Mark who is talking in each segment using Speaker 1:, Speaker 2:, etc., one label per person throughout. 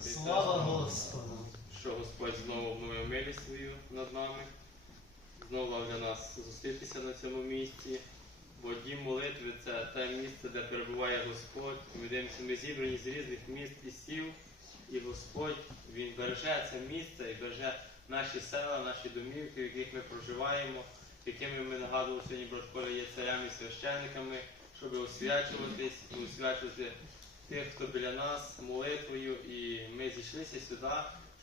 Speaker 1: Слава Господу!
Speaker 2: що Господь знову обновив милість свою над нами, знову для нас зустрітися на цьому місці. Бо дім молитви це те місце, де перебуває Господь. Ми дивимося, ми зібрані з різних міст і сіл, і Господь Він береже це місце і береже наші села, наші домівки, в яких ми проживаємо, якими ми нагадували сьогодні школі є царями і священниками, щоб освячуватись, і освячувати тих, хто біля нас молитвою, і ми зійшлися сюди,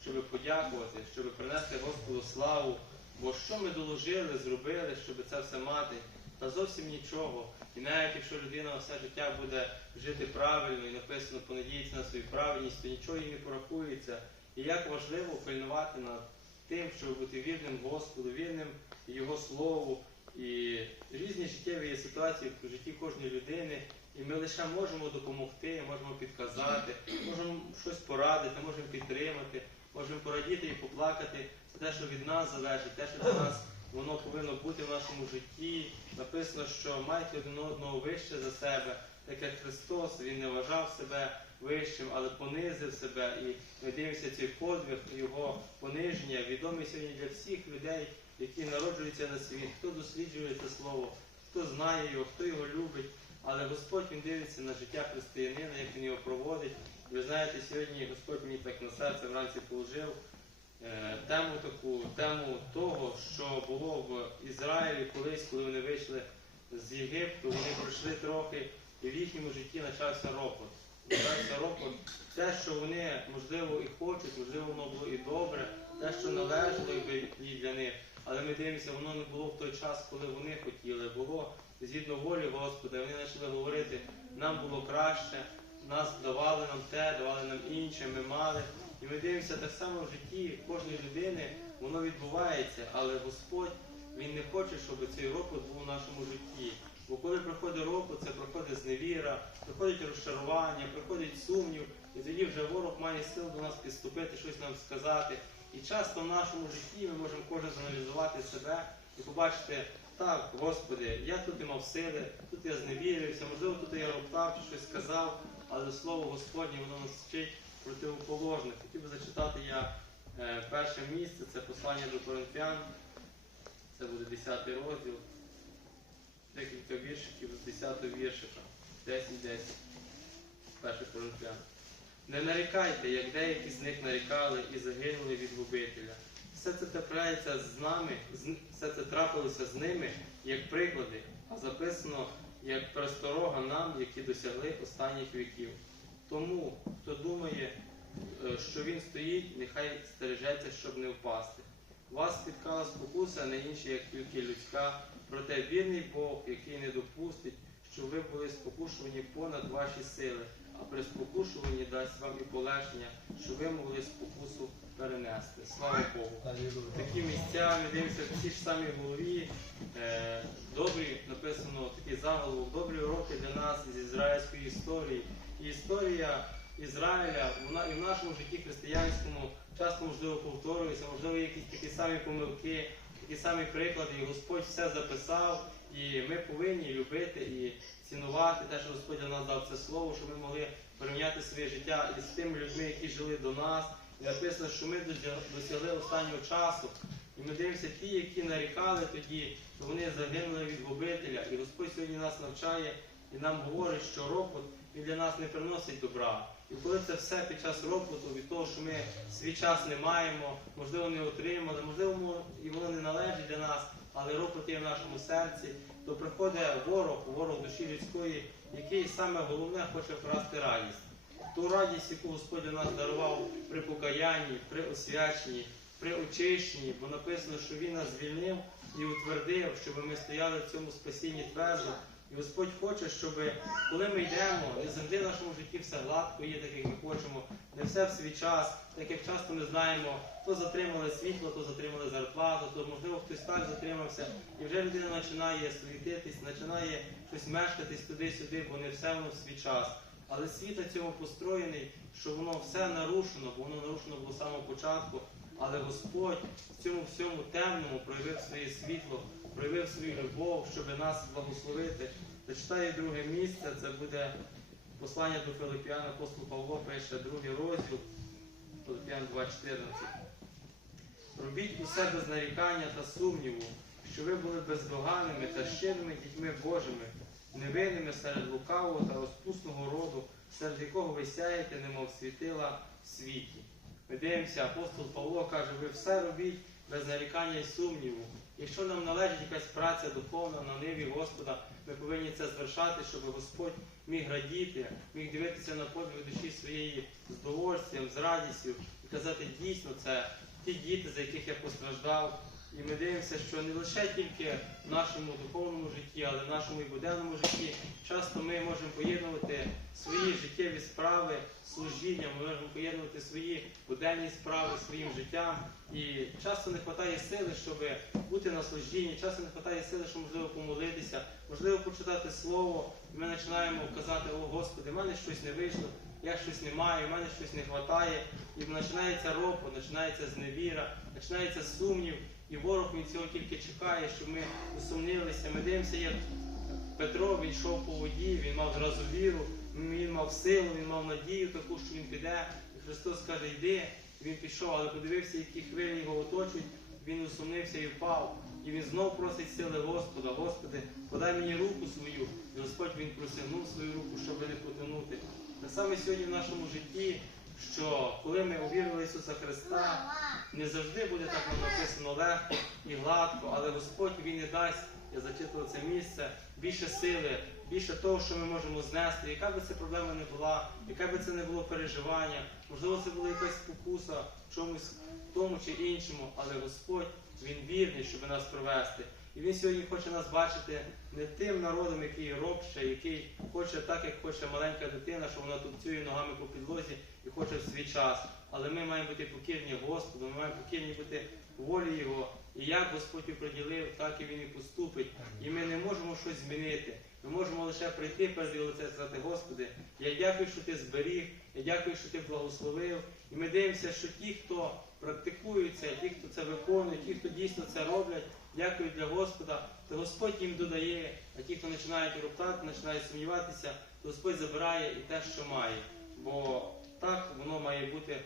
Speaker 2: щоб подякувати, щоб принести Господу славу. Бо що ми доложили, зробили, щоб це все мати? Та зовсім нічого. І навіть якщо людина все життя буде жити правильно і написано понадіється на свою правильність, то нічого їй не порахується. І як важливо пильнувати над тим, щоб бути вірним Господу, вірним Його Слову. І різні життєві ситуації в житті кожної людини, і ми лише можемо допомогти, можемо підказати, можемо щось порадити, можемо підтримати, можемо порадіти і поплакати. Це те, що від нас залежить, те, що для нас воно повинно бути в нашому житті. Написано, що майте один одного вище за себе, так як Христос Він не вважав себе вищим, але понизив себе. І ми дивимося цей подвиг, його пониження, відомий сьогодні для всіх людей, які народжуються на світ, хто досліджує це слово, хто знає його, хто його любить. Але Господь він дивиться на життя християнина, як він його проводить. Ви знаєте, сьогодні Господь мені так на серце вранці положив е, тему таку, тему того, що було в Ізраїлі колись, коли вони вийшли з Єгипту, вони пройшли трохи, і в їхньому житті почався ропот. Почався ропот. Те, що вони, можливо, і хочуть, можливо, воно було і добре, те, що належало і для них. Але ми дивимося, воно не було в той час, коли вони хотіли. Було згідно волі Господа. Вони почали говорити, нам було краще, нас давали нам те, давали нам інше, ми мали. І ми дивимося так само в житті кожної людини, воно відбувається, але Господь Він не хоче, щоб цей ропот був у нашому житті. Бо коли приходить ропот, це приходить зневіра, приходить розчарування, приходить сумнів, і тоді вже ворог має сил до нас підступити, щось нам сказати. І часто в нашому житті ми можемо кожен заналізувати себе і побачити, так, Господи, я тут не мав сили, тут я зневірився, можливо, тут я роптав чи щось сказав, але слово Господнє воно нас вчить противоположне. Хотів би зачитати я е, перше місце, це послання до Коринфян, це буде 10 розділ, декілька віршиків з 10 віршика, 10-10, перше Коринфян. Не нарікайте, як деякі з них нарікали і загинули від губителя. Все це трапляється з нами, все це трапилося з ними як приклади, а записано як пересторога нам, які досягли останніх віків. Тому, хто думає, е, що він стоїть, нехай стережеться, щоб не впасти. Вас спіткала спокуса, не інше, як тільки людська, проте вірний Бог, який не допустить, щоб ви були спокушувані понад ваші сили, а при спокушуванні дасть вам і полегшення, щоб ви могли спокусу перенести. Слава Богу! Такі місця, ми дивимося в цій ж самій голові. Е, добрі, написано такий заголовок, добрі уроки для нас з ізраїльської історії. І історія Ізраїля вона і в нашому житті християнському часто можливо повторюється, можливо, якісь такі самі помилки, такі самі приклади, і Господь все записав, і ми повинні любити і цінувати те, що Господь для дав це слово, щоб ми могли порівняти своє життя із тими людьми, які жили до нас. І написано, що ми досягли останнього часу. І ми дивимося, ті, які нарікали тоді, то вони загинули від губителя. І Господь сьогодні нас навчає і нам говорить, що ропот він для нас не приносить добра. І коли це все під час ропоту, від того, що ми свій час не маємо, можливо, не отримали, можливо, і воно не належить для нас, але ропот є в нашому серці, то приходить ворог, ворог душі людської, який саме головне хоче вкрасти радість ту радість, яку Господь для нас дарував при покаянні, при освяченні, при очищенні, бо написано, що Він нас звільнив і утвердив, щоб ми стояли в цьому спасінні твердо. І Господь хоче, щоб коли ми йдемо, не завжди в нашому житті все гладко є, так як ми хочемо, не все в свій час, так як часто ми знаємо, то затримали світло, то затримали зарплату, то можливо хтось так затримався, і вже людина починає світитись, починає щось мешкатись туди-сюди, бо не все воно в свій час. Але світ на цьому построєний, що воно все нарушено, бо воно нарушено було з самого початку. Але Господь в цьому всьому темному проявив своє світло, проявив свою любов, щоб нас благословити. Зачитаю друге місце, це буде Послання до Филиппіан, апостол Павло пише другий розділ, Филиппіан 2.14. Робіть усе без нарікання та сумніву, що ви були бездоганними та щирими дітьми Божими, невинними серед лукавого та розпусного роду, серед якого ви сяєте, немов світила в світі. Ми дивимося, апостол Павло каже, ви все робіть без нарікання і сумніву. Якщо нам належить якась праця духовна на ниві Господа, ми повинні це звершати, щоб Господь міг радіти, міг дивитися на подвиг душі своєї з з радістю і казати, дійсно, це ті діти, за яких я постраждав. І ми дивимося, що не лише тільки в нашому духовному житті, але в нашому і буденному житті часто ми можемо поєднувати свої життєві справи з служінням, ми можемо поєднувати свої буденні справи своїм життям. І часто не вистачає сили, щоб бути на служінні, часто не вистачає сили, щоб можливо помолитися, можливо почитати слово. І ми починаємо казати, о Господи, в мене щось не вийшло, я щось не маю, в мене щось не вистачає. І починається ропот, починається зневіра, починається сумнів. І ворог від цього тільки чекає, щоб ми усумнилися. Ми дивимося, як Петро він йшов по воді, він мав зразу віру, він мав силу, він мав надію таку, що він піде. І Христос каже, йди. Він пішов, але подивився, які хвилі його оточують, він усумнився і впав. І він знов просить сили Господа, Господи, подай мені руку свою. І Господь він просягнув свою руку, щоб не потонути. Так само і сьогодні в нашому житті, що коли ми увірили Ісуса Христа, не завжди буде так написано легко і гладко, але Господь Він не дасть, я зачитував це місце, більше сили, більше того, що ми можемо знести. Яка би це проблема не була, яке би це не було переживання, можливо, це була якась спокуса в чомусь тому чи іншому, але Господь Він вірний, щоб нас провести. І Він сьогодні хоче нас бачити не тим народом, який робче, який хоче так, як хоче маленька дитина, що вона тупцює ногами по підлозі і хоче в свій час. Але ми маємо бути покірні Господу, ми маємо покірні бути волі Його. І як Господь приділив, так і Він і поступить. І ми не можемо щось змінити. Ми можемо лише прийти перед Його лице і сказати, Господи, я дякую, що Ти зберіг, я дякую, що Ти благословив. І ми дивимося, що ті, хто практикують ті, хто це виконує, ті, хто дійсно це роблять, дякують для Господа, то Господь їм додає, а ті, хто починають роптати, починають сумніватися, то Господь забирає і те, що має. Бо так воно має бути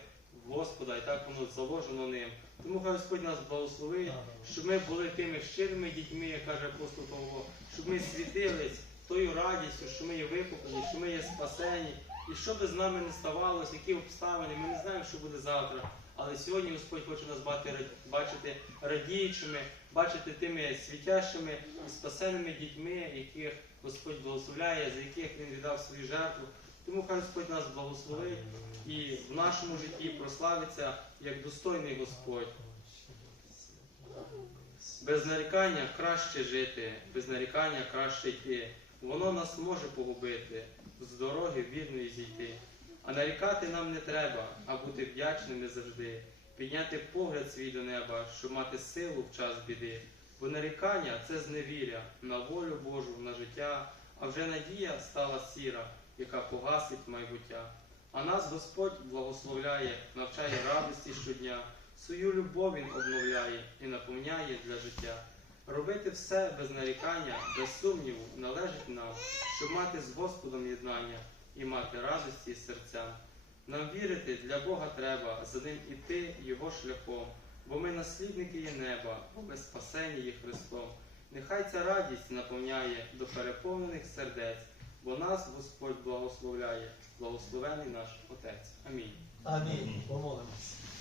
Speaker 2: в Господа, і так воно заложено ним. Тому хай Господь нас благословить, щоб ми були тими щирими дітьми, як каже апостол Павло, щоб ми світились тою радістю, що ми є викуплені, що ми є спасені. І що би з нами не ставалося, які обставини, ми не знаємо, що буде завтра. Але сьогодні Господь хоче нас бати- бачити радіючими, бачити тими світящими, спасеними дітьми, яких Господь благословляє, за яких Він віддав свою жертву. Тому хай Господь нас благословить і в нашому житті прославиться як достойний Господь. Без нарікання краще жити, без нарікання краще йти. Воно нас може погубити, з дороги вірної зійти. А нарікати нам не треба, а бути вдячними завжди, підняти погляд свій до неба, щоб мати силу в час біди. Бо нарікання це зневіря на волю Божу, на життя, а вже надія стала сіра, яка погасить майбуття. А нас Господь благословляє, навчає радості щодня, свою любов Він обновляє і наповняє для життя. Робити все без нарікання, без сумніву належить нам, щоб мати з Господом єднання і мати радості серця. Нам вірити для Бога треба, за ним іти Його шляхом, бо ми наслідники є неба, бо ми спасені є Христом. Нехай ця радість наповняє до переповнених сердець, бо нас Господь благословляє, благословений наш Отець. Амінь.
Speaker 1: Амінь. Помолимось.